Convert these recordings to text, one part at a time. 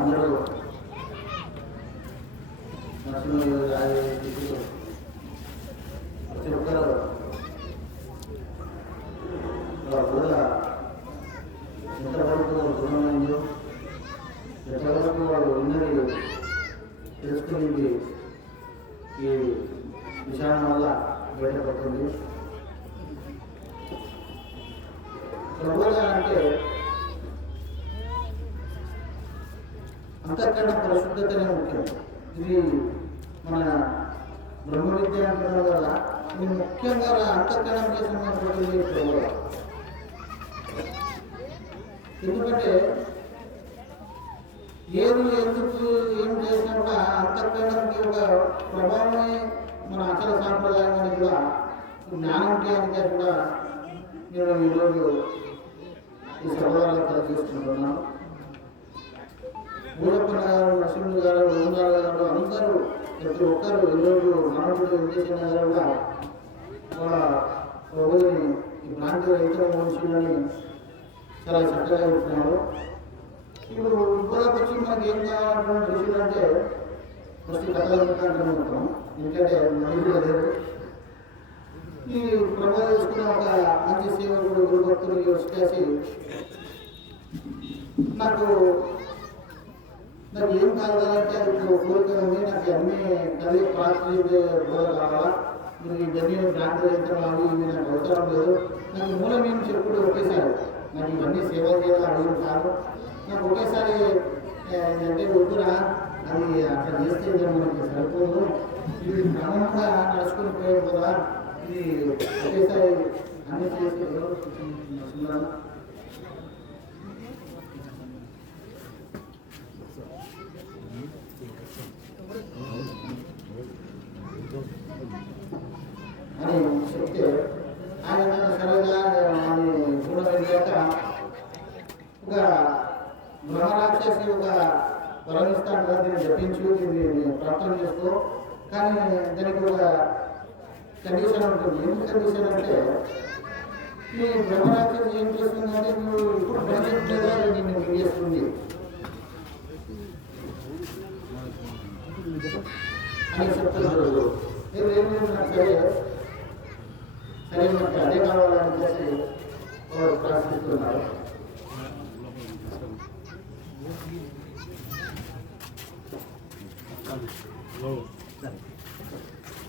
అందరూ నరసింహ ప్రతి ఒక్కరు కూడా ఎంతవరకు దృఢమైందో, ఎంతవరకు వాళ్ళు ఉన్నది తెలుసుకునేది ఈ విషయం వల్ల బయటపడుతుంది. ప్రభుత్వం అంటే అంతఃకరణ పరిశుద్ధతనే ముఖ్యం. ఇది మన బ్రహ్మ విద్య అంటున్నారు కదా, ఇది ముఖ్యంగా అంతఃకరణంకి సంబంధించినటువంటి ప్రభుత్వం. ఎందుకంటే ఏది ఎందుకు ఏం చేసినా కూడా అంతఃకరణకి ఒక ప్రభావమే మన అచల సాంప్రదాయం అని కూడా జ్ఞానంకి కూడా నేను ఈరోజు ఈ సభలో చేసుకుంటున్నాను. భూరప్పన్న గారు, నరసింహుడు గారు, ఓందాల గారు అందరూ ప్రతి ఒక్కరు ఈరోజు మానవుడు వెంకటేశ్వర గారు కూడా వాళ్ళ ప్రభుని ఈ ప్రాంతీయ రైతుల మనుషులని చాలా చక్కగా చెప్తున్నారు. ఇప్పుడు ఉద్యోగకు వచ్చి మనకి ఏం కావాలన్నటువంటి విషయం అంటే ఫస్ట్ కథలు ఉంటాం. ఎందుకంటే నలుగురు లేదు. ఈ ప్రభావం చేసుకున్న ఒక మంచి సేవకుడు గురుభక్తుడికి వచ్చేసి నాకు ఏం కావాలంటే ఇప్పుడు కోరిక ఉంది, నాకు అన్ని తల్లి ప్రార్థన బోధ కావాలా, మీరు ఇవన్నీ ప్రాంతీయ యంత్రాలు ఇవి నాకు అవసరం లేదు. నాకు మూలం ఏం చెప్పుడు ఒకేసారి నాకు ఇవన్నీ సేవలు చేయాలి అడుగులు కాదు, నాకు ఒకేసారి అంటే వద్దురా, అది అట్లా చేస్తే మనకి సరిపోదు, ఇది క్రమంగా నడుచుకుని పోయే కదా, ఇది ఒకేసారి అన్ని చేస్తే అని చెప్తే ఆయన సరిగా అని చూడగలిగాక ఒక బ్రహ్మరాక్షసి ఒక వరమిస్తాను కదా, దీన్ని జపించు, దీన్ని ప్రార్థన చేసుకో, కానీ దానికి ఒక కండిషన్ ఉంటుంది. ఎందుకు కండిషన్ అంటే ఈ బ్రహ్మరాక్షసి ఏం చేస్తుందంటే నువ్వు ఇప్పుడు భరించట్లేదా నిన్ను చేస్తుంది అని చెప్తున్నారు. మీరు ఏం చేస్తున్నారు, సరే మనకి అదే కావాలని చెప్పి ప్రార్థిస్తున్నారు.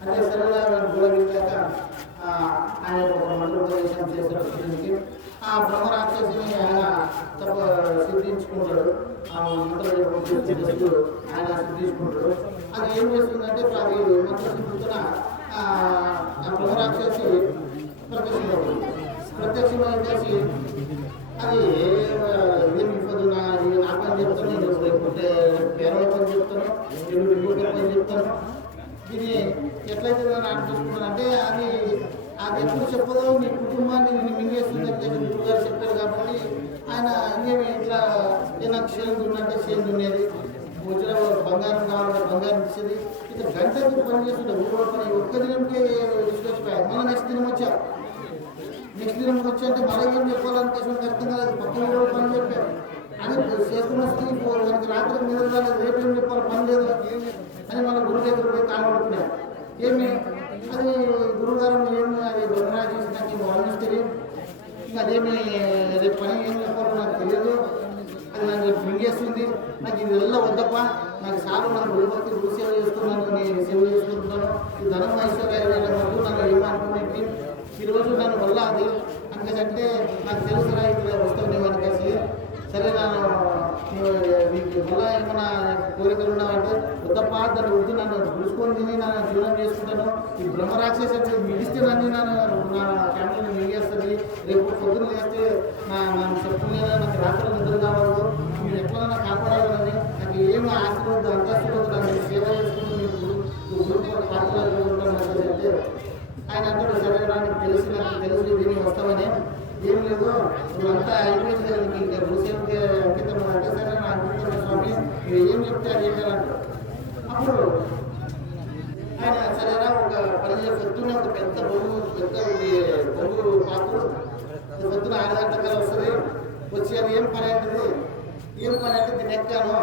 అంటే సరేగా గొడవక ఆయన ఒక మంత్రోపదేశం చేసిన ఆ బ్రహ్మరాక్షసిని ఆయన తప్ప సిద్ధించుకుంటాడు. ఆ మంత్రులు ఆయన సిద్ధించుకుంటాడు. అది ఏం చేస్తుందంటే అది మంత్రసిద్ధితున్న ఆ బ్రహ్మరాక్షసి ప్రత్యక్షమైన చేసి అది ఏమి ఇవ్వదు, నా పని చెప్తాను, లేకపోతే పేరల పని చెప్తాను, ఇంకొక పని చెప్తాను. ఇది ఎట్లయితే నేను అనిపిస్తున్నాను అంటే అది ఎప్పుడు చెప్పదో మీ కుటుంబాన్ని మింగేస్తుందని చెప్పి గురుగారు చెప్పారు. కాబట్టి ఆయన ఇంకేమి ఇట్లా నాకు షేమ్ ఉన్నట్టే షేమ్ ఉండేది, వచ్చిన బంగారం కావాలంటే బంగారం ఇచ్చేది. ఇట్లా గంటకు పని చేస్తుంటే ఊరు పని ఒక్క దినంకే తీసుకొచ్చిపోయారు. మళ్ళీ నెక్స్ట్ దినం వచ్చారు. నెక్స్ట్ దినం వచ్చి అంటే మళ్ళీ ఏం చెప్పాలనిపిస్తుంది అర్థం కాలేదు. పక్కన ఊరు పని చెప్పారు అని చేసుకున్న స్థితి మనకి రాత్రి మీద రేపు ఏం చెప్పాలి, పని లేదు అని మన గురువు దగ్గర పోయి కాలబడుతున్నాయి. ఏమి అది గురువుగారు ఏమి అది బ్రహ్మరాజు నాకు వర్ణిస్తే ఇంకా అదేమి రేపు పని ఏం చెప్పాలో నాకు తెలియదు, అది నాకు మింగేస్తుంది, నాకు ఇది వెళ్ళ వద్దప్ప, నాకు సార్ నాకు గురుభక్తి గురు సేవ చేస్తున్నాను, నేను సేవ చేసుకుంటున్నాను, ఈ ధనం ఐశ్వర్యాలు నన్ను ఏమనుకునేది ఈరోజు నన్ను వల్ల అది అందుకంటే నాకు తెలుసురా ఇక్కడ వస్తుంది మనకేసి. సరే నీకు మళ్ళా ఏమన్నా కోరికలు ఉన్నావంటే కొత్త దాన్ని వద్దు, నన్ను చూసుకొని తిని నన్ను జీవనం చేసుకుంటాను. ఈ బ్రహ్మరాక్షసి మిగిస్తే నన్ను నా ఫ్యామిలీని మిగేస్తుంది. రేపు పొద్దున లేస్తే నన్ను చెప్పుకునేదా, నాకు రాత్రి నిద్ర కావాలి, మీరు ఎట్లా కాపాడాలని, నాకు ఏమి ఆశీర్వద్దు అంతస్తులు నాకు సేవ చేసుకుంటూ మీకు గురు పాత్రలు చెప్తే ఆయన అంటాడు, సరే నాకు తెలిసి దీన్ని వస్తామని. ఏం లేదు, నువ్వంతా అయిపోయింది కదా, ఇంకా గురుసేవకి అంకితం అంటే సరే నా అంకితం స్వామి మీరు ఏం చెప్తే అది ఏంటంటారు. అప్పుడు ఆయన సరేనా ఒక పని పొద్దున్న ఒక పెద్ద బొగ్గు పాత్ర పొద్దున 6 గంటల ఏం పని అవుతుంది, ఏం పని అంటే దీన్ని ఎక్కాను,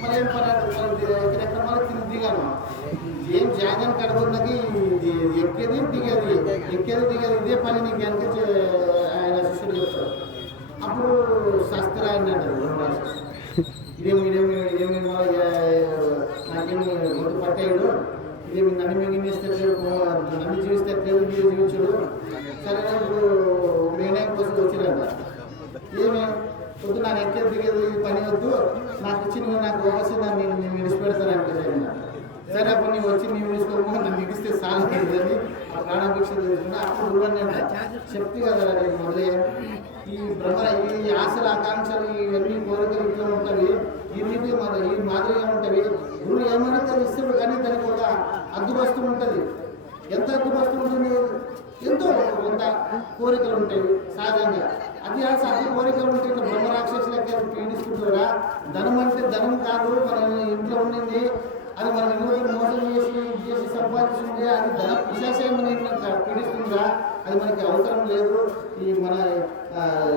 మళ్ళీ ఏం పని అవుతుంది ఇక్కడ ఎక్కడ మళ్ళీ తిని దిగాను. ఏం జాగాను కడగొందకి ఎక్కేది దిగేది ఇదే పని నీకు వెనక ఆయన శిష్యుడు చెప్తాడు. అప్పుడు శాస్త్ర ఆయన అంటారు, ఇదేమి నాకేమి గుర్తు పట్టేయడు, ఇదేమి నన్ను మిగిలిస్తే నన్ను జీవిస్తే మీరు జీవించడు. సరే ఇప్పుడు మేనేం కోసం వచ్చిందంట, ఏమి వద్దు నాకు ఎక్కేది దిగేది పని వద్దు, నాకు ఇచ్చి నాకు అవకాశం నేను విడిచిపెడతానంటే. సరే అప్పుడు నీవు వచ్చి నీవు విడిచిపోకుండా నన్ను మిగిస్తే సాగు అని ఆ ప్రాణాభిక్ష తీసుకున్నా. అప్పుడు చూడండి అంటే శక్తి కదా మొదలే ఈ భ్రమ, ఈ ఆశలు ఆకాంక్షలు ఇవన్నీ కోరికలు ఇట్లా ఉంటాయి, ఇన్నిటి ఈ మాదిరిగా ఉంటాయి. గురువు ఏమైనా తను ఇస్తాడు, కానీ దానికి ఒక అద్దు వస్తువు ఉంటుంది. ఎంత అద్దు వస్తువు ఉంటుంది, ఎంతో కొంత కోరికలు ఉంటాయి సహజంగా. అది అన్ని కోరికలు ఉంటే ఇట్లా బ్రహ్మరాక్షసులకి పీడిస్తుంటారా. ధనం అంటే ధనం కాదు, మన ఇంట్లో ఉండింది అది మనం ఇంకొకరు మోసం చేసి సంపాదించుంటే అది ధన విశేషమని పీడిస్తుందా, అది మనకి అవసరం లేదు. ఈ మన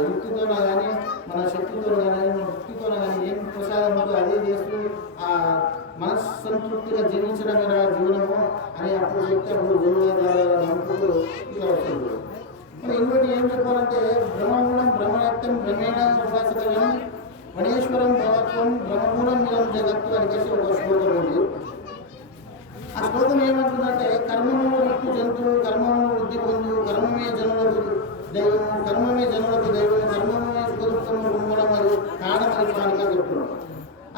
యుక్తితోనా కానీ మన శక్తితో కానీ మన భక్తితోనా కానీ ఏం ప్రసాదం ఉందో అదే చేస్తూ మనస్సంతృప్తిగా జీవించడమే జీవనము అని అప్పుడు చెప్తే అప్పుడు నమ్ముతూ ఇలా వస్తుంది. మరి ఇంకోటి ఏం చెప్పాలంటే బ్రహ్మమూలం బ్రహ్మరక్తం బ్రహ్మేణ ఉపాసకం మణేశ్వరం భవత్వం బ్రహ్మమూలం మిలం జగత్తు అని కలిసి ఒక శ్లోకం ఉంది. ఆ శ్లోకం ఏమంటుందంటే కర్మము వృత్తి జంతువు, కర్మము వృద్ధి పొందు, కర్మమే జనులకు దైవం, కర్మమే జనులకు దైవం, కర్మమే సుఖదుఖము గుమ్మడం మరియు కారణమని పానిగా చెప్తున్నాం.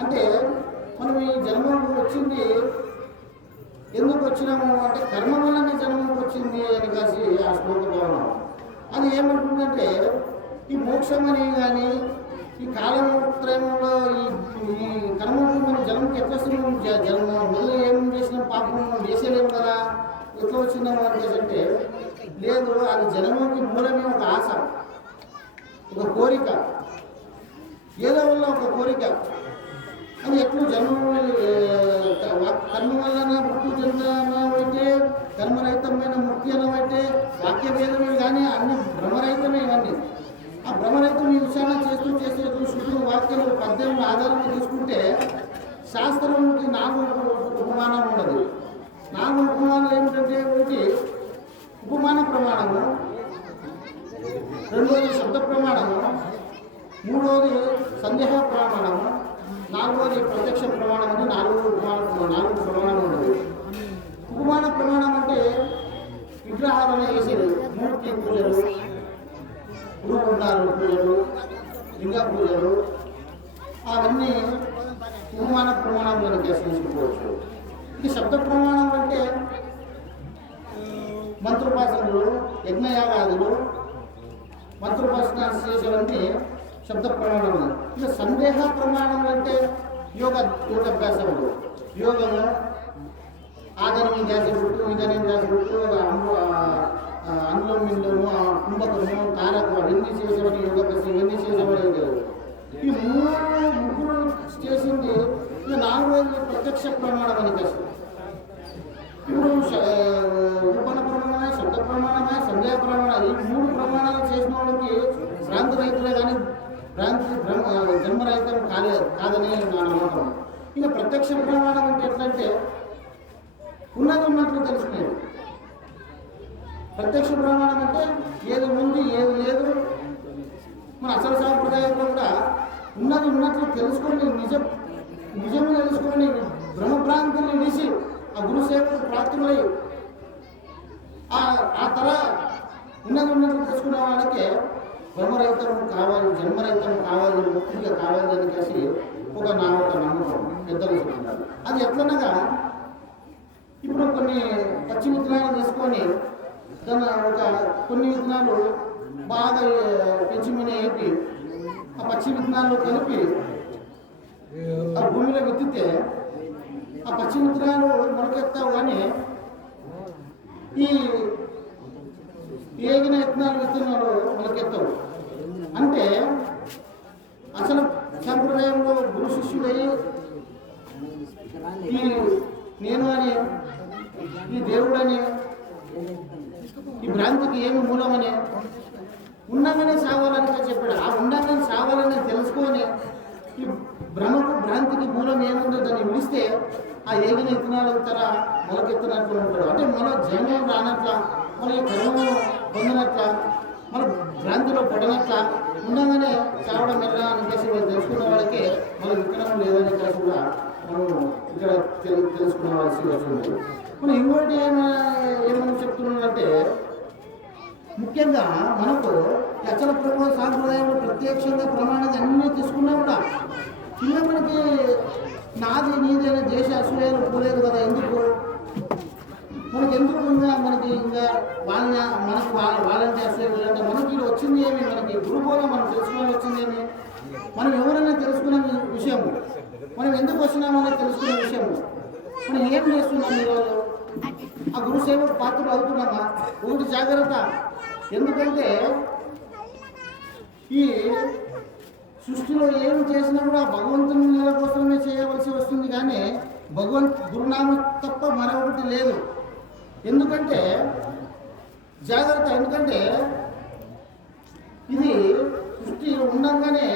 అంటే మనం ఈ జన్మకు వచ్చింది ఎందుకు వచ్చినాము అంటే కర్మ వల్లనే జన్మకు వచ్చింది అని కాసి ఆ శ్లోక భావన. అది ఏమంటుందంటే ఈ మోక్షం అని కానీ ఈ కాలత్రయంలో ఈ కర్మకు మనం జన్మకి ఎట్లా వస్తున్నాం, జన్మ మొదలు ఏం చేసినాం, పాపం చేసేలేము కదా, ఎట్లా వచ్చిందాము అంటే లేదు, అది జన్మకి మూలమే ఒక ఆశ, ఒక కోరిక, ఏదో వల్ల ఒక కోరిక. అది ఎట్లు జన్మ కర్మ వలన ముక్తి జన్మైతే కర్మరహితమైన ముక్తి అనబట్టే వాక్య భేదమే కానీ అన్ని భ్రమరహితమే. ఇవన్నీ ఆ భ్రమరహితం ఈ విషయాన్ని చేస్తూ శృతులు వాక్యాలు పద్యాలను ఆధారంగా తీసుకుంటే శాస్త్రంకి 4 ఉపమానం ఉండదు. 4 ఉపమానాలు ఏమిటంటే ఒకటి ఉపమాన ప్రమాణము, రెండవది శబ్ద ప్రమాణము, మూడవది సందేహ ప్రమాణము, 4వది ప్రత్యక్ష ప్రమాణం అని 4 ప్రమాణాలు ఉండదు. ఉపమాన ప్రమాణం అంటే విగ్రహారాధన చేసేది, మూర్తి పూజలు, రూపండాలు పూజలు, లింగ పూజలు, అవన్నీ ఉపమాన ప్రమాణంలో తీసుకోవచ్చు. ఇది శబ్ద ప్రమాణం అంటే మంత్రోపాసనలు, యజ్ఞయాగాదులు, మంత్రోపాసన చేసేవన్నీ శబ్ద ప్రమాణం. ఇక సందేహ ప్రమాణం అంటే యోగాభ్యాసములు, యోగము ఆదరణం చేసేటట్టు, ఇదనం చేసేటట్టు, అన్నం మిండము, కుంభకము, తారకం అవన్నీ చేసేవాడి యోగాభ్యాసం, ఇవన్నీ చేసేవాడు. ఈ ముగ్గురు చేసింది. ఇక 4వది ప్రత్యక్ష ప్రమాణం అని చేస్తుంది. ఇప్పుడు ఉపన ప్రమాణమే, శబ్ద ప్రమాణమే, సందేహ ప్రమాణం, ఈ 3 ప్రమాణాలు చేసిన వాళ్ళకి భ్రాంతి రైతులే కానీ జన్మరహితం కాదని నా నమ్మకం. ఇక ప్రత్యక్ష ప్రమాణం అంటే ఎట్లంటే ఉన్నది ఉన్నట్లు తెలుసుకునేది. ప్రత్యక్ష ప్రమాణం అంటే ఏది ఉంది ఏది లేదు, మన అసలు సాంప్రదాయంలో కూడా ఉన్నది ఉన్నట్లు తెలుసుకొని నిజము తెలుసుకొని బ్రహ్మభ్రాంతిని విడిచి ఆ గురుసేవకు ప్రాప్తులై ఆ తర ఉన్నది ఉన్నట్లు తెలుసుకునే వాళ్ళకే బ్రహ్మరహితం కావాలి, జన్మరహితం కావాలి, ముక్తిగా కావాలి అని కలిసి ఒక నమ్మకం పెద్దలు చెప్తున్నారు. అది ఎట్లనగా ఇప్పుడు కొన్ని పచ్చి విత్తనాలు తీసుకొని కొన్ని విత్తనాలు బాగా పెంచిమని ఏపి ఆ పచ్చి విత్తనాలు కలిపి ఆ భూమిలో విత్తితే ఆ పచ్చి విత్తనాలు మొలకెత్తావు, కానీ ఈ ఏగిన విత్తనాలు మొలకెత్తావు. అంటే అసలు సంప్రదాయంలో గురు శిష్యుడై ఈ నేను అని, ఈ దేవుడని, ఈ భ్రాంతికి ఏమి మూలమని, ఉండగానే సావాలని చెప్పాడు. ఆ ఉండగానే సావాలని మొలకెత్తినట్లు ఉంటాడు. అంటే మన జన్మం రానట్ల, మన ఈ కర్మను పొందినట్ల, మన భ్రాంతిలో పడినట్ల ఉండగానే చావడం ఎలా అని చెప్పేసి వాళ్ళు తెలుసుకున్న వాళ్ళకి మన విత్తనం లేదని చెప్పేసి కూడా మనం ఇక్కడ తెలుసుకోవాల్సి వస్తుంది. మనం ఇంకోటి ఏమని చెప్తున్నాడంటే, ముఖ్యంగా మనకు అచల ప్రభు సాంప్రదాయంలో ప్రత్యక్షంగా ప్రమాణంగా అన్నీ తీసుకున్నా కూడా ఇంకా మనకి నాది నీది అనే దేశ అసూయలు పోలేదు కదా. ఎందుకు మనకి మనకి ఇంకా వాళ్ళంటే అసూయలు అంటే మనకి వచ్చింది ఏమి, మనకి గురుబోధం మనం తెలుసుకునే వచ్చింది ఏమి, మనం ఎవరైనా తెలుసుకునే విషయము, మనం ఎందుకు వచ్చినామని తెలుసుకునే విషయము, మనం ఏం చేస్తున్నాం ఈరోజు ఆ గురు సేవకు పాత్రలు అవుతున్నామా. ఒకటి జాగ్రత్త, ఎందుకంటే ఈ సృష్టిలో ఏం చేసినా కూడా భగవంతుని నెల కోసమే చేయవలసి వస్తుంది, కానీ గురునామం తప్ప మరొకటి లేదు. ఎందుకంటే జాగ్రత్త, ఎందుకంటే ఇది సృష్టి ఉండగానే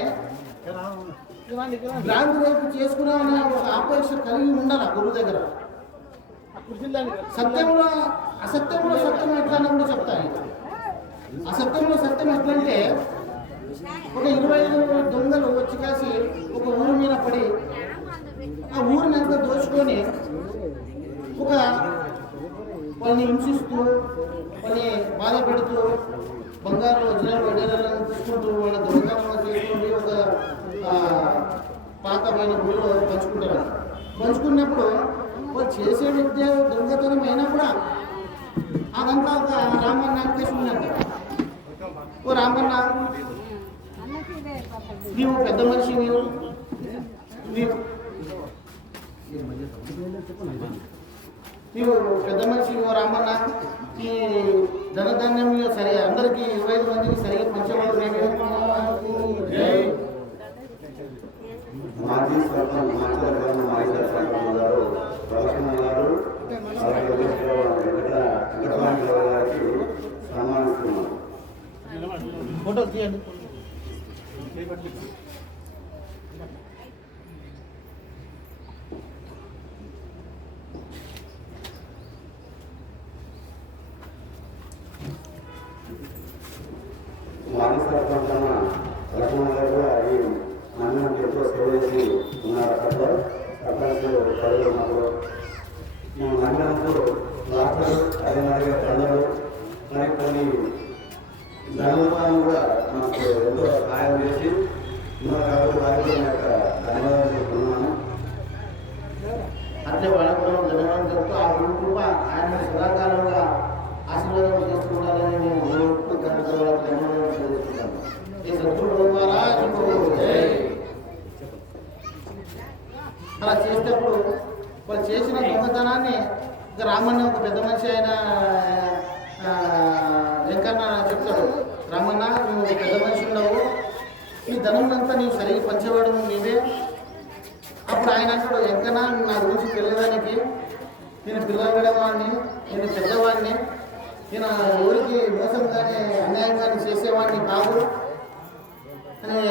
భ్రాంతి వైపు చేసుకున్నామనే ఒక ఆపేక్ష కలిగి ఉండాలి గురువు దగ్గర. సత్యంలో అసత్యంలో సత్యం ఎట్లా కూడా చెప్తాను. అసత్యంలో సత్యం ఎట్లంటే, ఒక 25 దొంగలు వచ్చి కాసి ఒక ఊరి మీద పడి ఆ ఊరిని అంతా దోచుకొని ఒక వాళ్ళని హింసిస్తూ వాళ్ళని బాధ పెడుతూ బంగారు వజ్రాలు వడ్డీలను తీసుకుంటూ వాళ్ళ దొంగతనం చేసుకుంటూ ఒక పాతమైన గుడిలో పంచుకుంటారు. పంచుకున్నప్పుడు వాళ్ళు చేసే విద్య దొంగతనం అయినా కూడా అదంతా ఒక రామన్న అంకేసుకున్నాక, ఓ రామన్న నీవు పెద్ద మనిషి, నీవు పెద్ద మనిషి, ఓ రామన్న ఈ ధనధాన్యం సరే అందరికీ 25 మందికి సరిగా పంచేవాడు మాజీ సర్పంచ్ గారు ప్రవచన గారు గారికి సన్మానిస్తున్నాను. ఫోటో తీయండి. మాజీ సర్పంచ్ అన్న లక్ష్మణ్ గారు కూడా ఈ మండలానికి ఎంతో సేవ చేసి ఉన్నారు. అక్కడ సర్పంచ్ పదవి ఉన్నప్పుడు ఈ మండలంకు డాక్టర్లు అదేమాదిరిగా ప్రజలు మరి కొన్ని ధనవాదాలు కూడా మనకు ఎంతో సహాయం చేసి ఉన్నారు. కాబట్టి వారికి యొక్క ధన్యవాదాలు చెప్తున్నాను. అంటే వాళ్ళకు ధన్యవాదాలు చెప్తూ ఆ గురుకృప ఆయన సదాకాలంగా ఆశీర్వాదం చేసుకుంటారని నేను ధన్యవాదాలు తెలుసుకుంటాను. ఈ సద్గురు ద్వారా అలా చేసేటప్పుడు వాళ్ళు చేసిన దొంగతనాన్ని ఇంకా రామన్న ఒక పెద్ద మనిషి అయిన వెంకన్న చెప్తాడు, రామన్న నువ్వు పెద్ద మనిషి ఉండవు, ఈ ధనం అంతా నీవు సరిగ్గా పంచేవాడు నీవే. అప్పుడు ఆయన అంటాడు, వెంకన్న నా గురించి తెలియడానికి నేను పిల్లవాడిని, నేను పెద్దవాడిని, నేను ఊరికి మోసం కానీ అన్యాయం కానీ చేసేవాడిని కాదు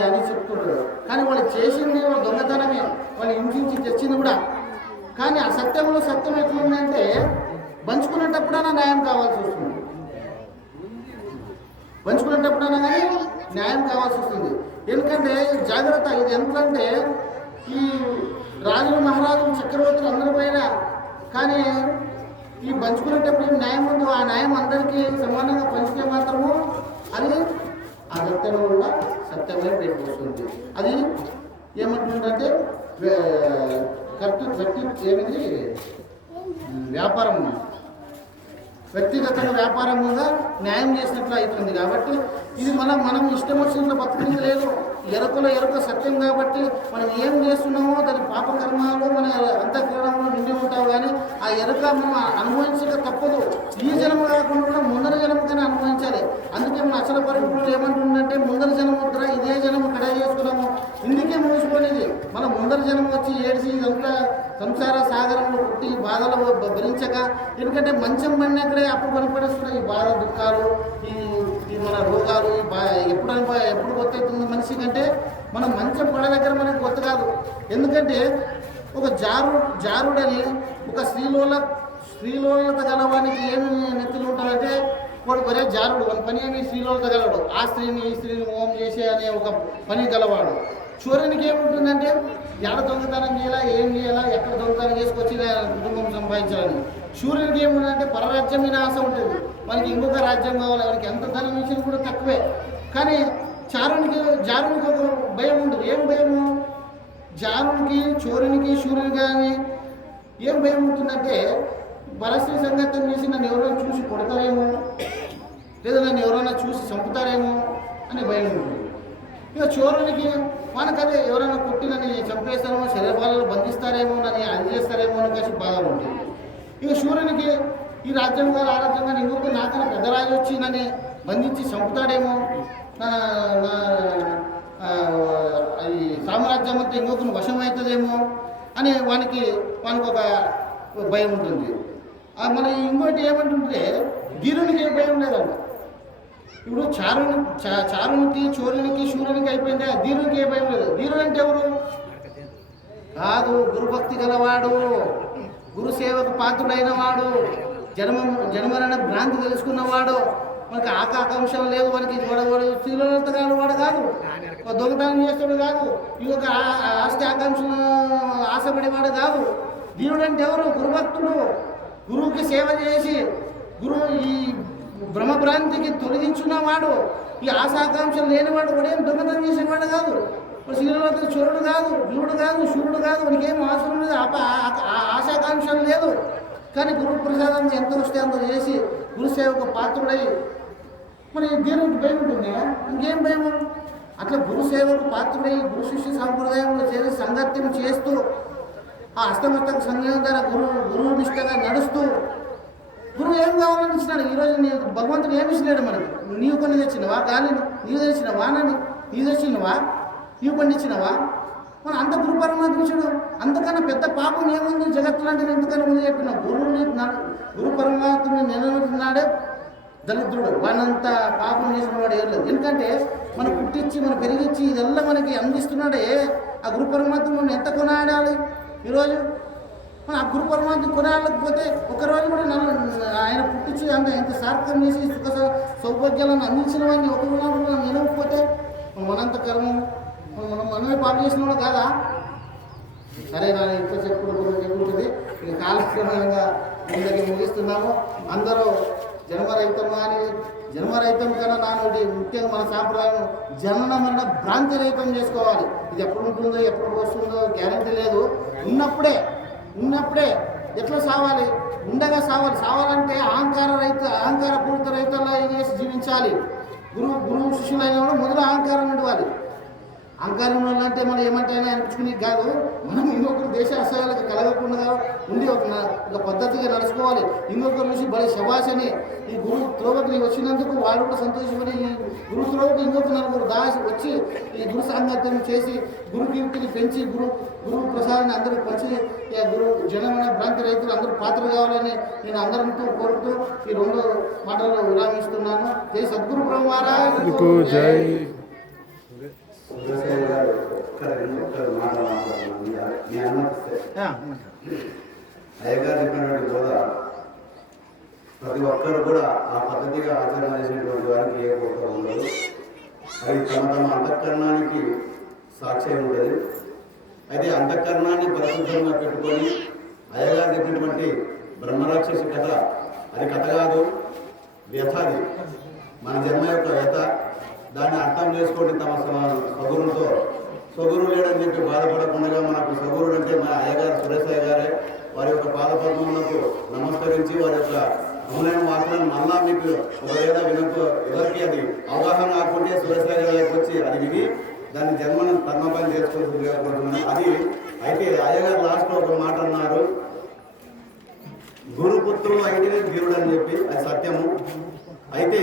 అని చెప్తుంటాడు. కానీ వాళ్ళు చేసింది వాళ్ళు దొంగతనమే, వాళ్ళు హింసించి తెచ్చింది కూడా. కానీ ఆ సత్యంలో సత్యం ఎట్లుందంటే పంచుకునేటప్పుడైనా న్యాయం కావాల్సి వస్తుంది, పంచుకునేటప్పుడైనా కానీ న్యాయం కావాల్సి వస్తుంది. ఎందుకంటే జాగ్రత్త, ఇది ఎందుకంటే ఈ రాజులు మహారాజులు చక్రవర్తులు అందరి పైన, కానీ ఈ పంచుకునేటప్పుడు న్యాయం ఉందో ఆ న్యాయం అందరికీ సమానంగా పంచితే మాత్రము అది ఆ సత్యం కూడా సత్యమే పెట్టుకొస్తుంది. అది ఏమంటుందంటే ఏమిది వ్యాపారం, వ్యక్తిగతంగా వ్యాపారంగా న్యాయం చేసినట్లు అవుతుంది. కాబట్టి ఇది మనం ఇష్టం వచ్చినట్లు బతుకుంది లేదు, ఎరుక సత్యం. కాబట్టి మనం ఏం చేస్తున్నామో దాని పాపకర్మాలు మన అంతఃకరణంలో నిండి ఉంటావు, కానీ ఆ ఎరుక మనం అనుభవించక తప్పదు. ఈ జన్మ కాకుండా కూడా ముందర జన్మకైనా అనుభవించాలి. అందుకే మన అసలు పరిపూర్ణులు ఏమంటుందంటే ముందర జన్మ వద్ద ఇదే జన్మ కడ చేసుకున్నాము, ఇందుకే ముగిసిపోయినది. మనం ముందర జన్మ వచ్చి ఏడిసి ఇదంతా సంసార సాగరంలో పుట్టి బాధలు భరించక, ఎందుకంటే మంచం పడినక్కడే అప్పుడు కనపడేస్తున్నాయి ఈ బాధ దుఃఖాలు, ఈ మన రోగాలు ఎప్పుడు కొత్తవుతుంది మనిషి కంటే మనం మంచం పడ దగ్గర మనకు కొత్త కాదు. ఎందుకంటే ఒక జారుడని ఒక స్త్రీలోలత గలవానికి ఏమి నెత్తులు ఉంటాయంటే వాడు ఒరే జారుడు వాడి పని ఏమి స్త్రీలోలత గలవాడు ఆ స్త్రీని ఈ స్త్రీని మోహం చేసే అనే ఒక పని గలవాడు. చోరునికి ఏముంటుందంటే ఎక్కడ దొంగతనం చేయాలా ఏం చేయాలా ఎక్కడ దొంగతనం చేసుకొచ్చి కుటుంబం సంపాదించాలని. సూర్యునికి ఏముందంటే పరరాజ్యం మీద ఆశ ఉంటుంది, మనకి ఇంకొక రాజ్యం కావాలి, వాడికి ఎంత ధనం ఇచ్చినా కూడా తక్కువే. కానీ జారునికి ఒక భయం ఉంటుంది. ఏం భయము? జారునికి చోరునికి సూర్యునికి కానీ ఏం భయం ఉంటుందంటే పరస్త్రీ సంగతం చేసి నన్ను ఎవరైనా చూసి కొడతారేమో, లేదా నన్ను ఎవరైనా చూసి చంపుతారేమో అని భయం ఉంటుంది. ఇక చోరునికి మనకదే ఎవరైనా కొట్టి నన్ను చంపేస్తారేమో, శరీరాలలో బంధిస్తారేమో, నన్ను అది చేస్తారేమో అని కలిసి బాధ ఉంటుంది. ఇక సూర్యునికి ఈ రాజ్యం గారు ఆ రాజ్యం గారు ఇంకొక నాకన్నా పెద్ద రాజు వచ్చి నన్ను బంధించి చంపుతాడేమో, ఈ సామ్రాజ్యం అంతా ఇంకొకరు వశం అవుతుందేమో అని వానికి ఒక భయం ఉంటుంది. మన ఇంకోటి ఏమంటుంటే గిరునికి ఏ భయం లేదంట. ఇప్పుడు చారునికి చోరునికి సూర్యునికి అయిపోయింది, ధీరునికి ఏ భయం లేదు. ధీరుడు అంటే ఎవరు? కాదు, గురుభక్తి గలవాడు, గురు సేవకు పాత్రుడైన వాడు, జన్మరణ భ్రాంతి తెలుసుకున్నవాడు, మనకి ఆకాంక్ష లేదు, మనకి వాడు స్త్రీలంత కాదు, వాడు కాదు, దొంగతనం చేస్తాడు కాదు, ఇంకొక ఆస్తి ఆకాంక్షను ఆశపడేవాడు కాదు. ధీరుడు అంటే ఎవరు? గురుభక్తుడు, గురువుకి సేవ చేసి గురువు ఈ బ్రహ్మభ్రాంతికి తొలగించున్నవాడు, ఈ ఆశాకాంక్షలు లేనివాడు. వాడేం దొంగతనం చేసేవాడు కాదు, శ్రీలంత చోరుడు కాదు, ధీరుడు కాదు, సూర్యుడు కాదు, వాడికి ఏం అవసరం లేదు, ఆశాకాంక్షలు లేదు. కానీ గురు ప్రసాదం ఎంత వస్తే అంత చేసి గురుసేవకు పాత్రుడై మరి దేవుడికి భయం ఉంటుంది. ఇంకేం భయం? అట్లా గురుసేవకు పాత్రుడై గురు శిష్య సాంప్రదాయంలో చేసి సంగత్యం చేస్తూ ఆ అస్తమస్తక సంఘం ద్వారా గురువు నిష్టగా నడుస్తూ గురువు ఏం కావాలని ఇచ్చినాడు. ఈరోజు నీకు భగవంతుడు ఏమి ఇచ్చినాడు మనకి? నీవు కొన్ని తెచ్చినవా? గాలిని నీవు తెచ్చినవా? నన్ను నీవు తెచ్చినవా? నీవు పండించినవా? మన అంత గురు పరమాత్మించుడు. అంతకన్నా పెద్ద పాపం ఏముంది జగత్తులు అంటే ఎందుకని ముందు చెప్పిన గురు పరమాత్ముని నిలబెట్టినాడే దరిద్రుడు. వాడంత పాపం చేసిన వాడు ఏం లేదు. ఎందుకంటే మనం పుట్టించి మనం పెరిగించి ఇదెల్లా మనకి అందిస్తున్నాడే ఆ గురు పరమాత్మని ఎంత కొనాడాలి. ఈరోజు మన ఆ గురు పరమాత్మ కొనాడలేకపోతే ఒకరోజు కూడా ఆయన పుట్టించి అంత ఎంత సార్థకం చేసి సుఖ సౌభాగ్యాలను అందించిన వాడిని ఒక మనం నిలవకపోతే మనంత కర్మం మనమే పాపం చేసిన వాడు కాదా? సరే, నా ఇంత చెప్పుకుంటుంది. ఇక కాలక్రమంగా ముందుకి ముగిస్తున్నాము. అందరూ జన్మరహితం కానీ జన్మరహితం కన్నా నాటి ముఖ్యంగా మన సాంప్రదాయం జనన మరణ భ్రాంతి రహితం చేసుకోవాలి. ఇది ఎప్పుడు ఉంటుందో ఎప్పుడు వస్తుందో గ్యారంటీ లేదు. ఉన్నప్పుడే ఎట్లా సావాలి? ఉండగా సావాలంటే అహంకారపూరిత రైతుల్లో చేసి జీవించాలి. గురువు శిష్యులైన వాడు మొదలు అహంకారం ఉండాలి. అహంకారం అంటే మనం ఏమంటైనా అనిపించుకుని కాదు, మనం ఇంకొకరు దేశ అసహ్యాలకు కలగకుండా ఉండి ఒక పద్ధతిగా నడుచుకోవాలి. ఇంకొకరు చూసి బలి శబాషని ఈ గురు త్రోవకి వచ్చినందుకు వాళ్ళు కూడా సంతోషపడి ఈ గురు త్రోవకి ఇంకొక నలుగురు దాసి వచ్చి ఈ గురు సాంగత్యం చేసి గురు కీర్తిని పెంచి గురువు ప్రసాదాన్ని అందరూ పంచి గురు జనమైన భ్రాంతి రైతులు అందరూ పాత్ర కావాలని నేను అందరితో కోరుతూ ఈ 2 మాటలు విరామిస్తున్నాను. జై సద్గురు బ్రహ్మారాజు జై. అయ్యగారు చెప్పినటువంటి కూడా ప్రతి ఒక్కరు కూడా ఆ పద్ధతిగా ఆచరణ చేసినటువంటి వారికి ఏ గొప్ప ఉండదు. అది తమ అంతఃకరణానికి సాక్ష్యం ఉంటుంది. అయితే అంతఃకరణాన్ని పరిశుభ్రంగా పెట్టుకొని అయ్యగారు చెప్పినటువంటి బ్రహ్మరాక్షసి కథ అది కథ కాదు, వ్యథ. అది మన జన్మ యొక్క వ్యథ. దాన్ని అర్థం చేసుకోండి. తమ సగురులతో సగురు లేడని చెప్పి బాధపడకుండా మనకు సగురుడు అంటే మా అయ్యగారు సురేశయ్య గారే. వారి యొక్క పాదపద్మములకు నమస్కరించి వారి యొక్క అమలైన వార్తలను మళ్ళా మీకు ఒకవేళ ఎవరికి అది అవగాహన కాకుంటే సురేశయ్య గారికి వచ్చి అది విని దాని జన్మను కర్మపని చేసుకోవాలనుకుంటున్నాను. అది అయితే అయ్యగారు లాస్ట్లో ఒక మాట అన్నారు, గురుపుత్రుడు అయితే ధీరుడు అని చెప్పి. అది సత్యము. అయితే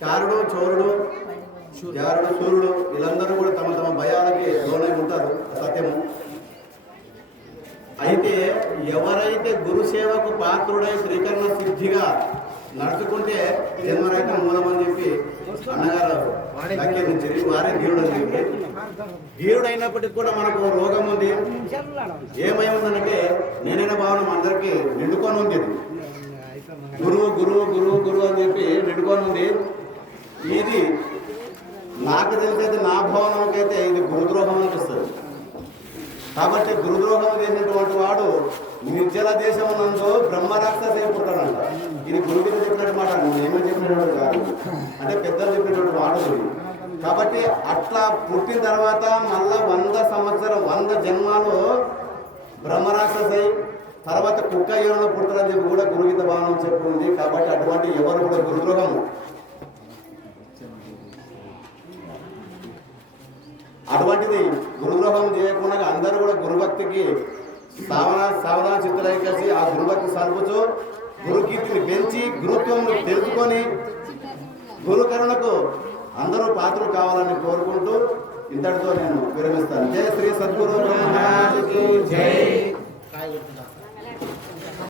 చారుడు చోరుడు జారుడు సూర్యుడు వీళ్ళందరూ కూడా తమ భయాలకి లోనై ఉంటారు. సత్యము. అయితే ఎవరైతే గురుసేవకు పాత్రుడై శ్రీకరణ సిద్ధిగా నడుచుకుంటే జన్మరహితం మూలమని చెప్పి అన్నగారు వ్యాఖ్యానించింది. వారే ధీరుడు అని చెప్పి ధీరుడు అయినప్పటికీ కూడా మనకు రోగం ఉంది. ఏమై ఉందనంటే నేనైనా భావన అందరికీ నిండుకొని ఉంది. గురువు గురువు గురువు గురువు అని చెప్పి నిండుకొని ఉంది. ఇది నాకు తెలిసైతే నా భావనకైతే ఇది గురుద్రోహం అనిపిస్తుంది. కాబట్టి గురుద్రోహం చేసినటువంటి వాడు నిర్జల దేశం నందు బ్రహ్మరాక్షస పుట్టాడంట. ఇది గురువు చెప్పినట్టు మాట, నేనేమో చెప్పినటువంటి కాదు, అంటే పెద్దలు చెప్పినటువంటి మాట ఇది. కాబట్టి అట్లా పుట్టిన తర్వాత మళ్ళా 100 జన్మాలు బ్రహ్మరాక్షసై తర్వాత కుక్క యోనంలో పుట్టారని చెప్పి కూడా గురుగీత భావనం చెప్పుకుంది. కాబట్టి అటువంటి ఎవరు కూడా గురుద్రోహం అటువంటిది గురుద్రోహం చేయకుండా అందరూ కూడా గురుభక్తికి సావధాన చిత్తులై కలిసి ఆ గురుభక్తి సల్పుచు గురుకీర్తిని పెంచి గురుత్వం తెలుసుకొని గురుకరుణకు అందరూ పాత్రలు కావాలని కోరుకుంటూ ఇంతటితో నేను విరమిస్తాను. జై శ్రీ సద్గురు బ్రహ్మరాజుకి జై.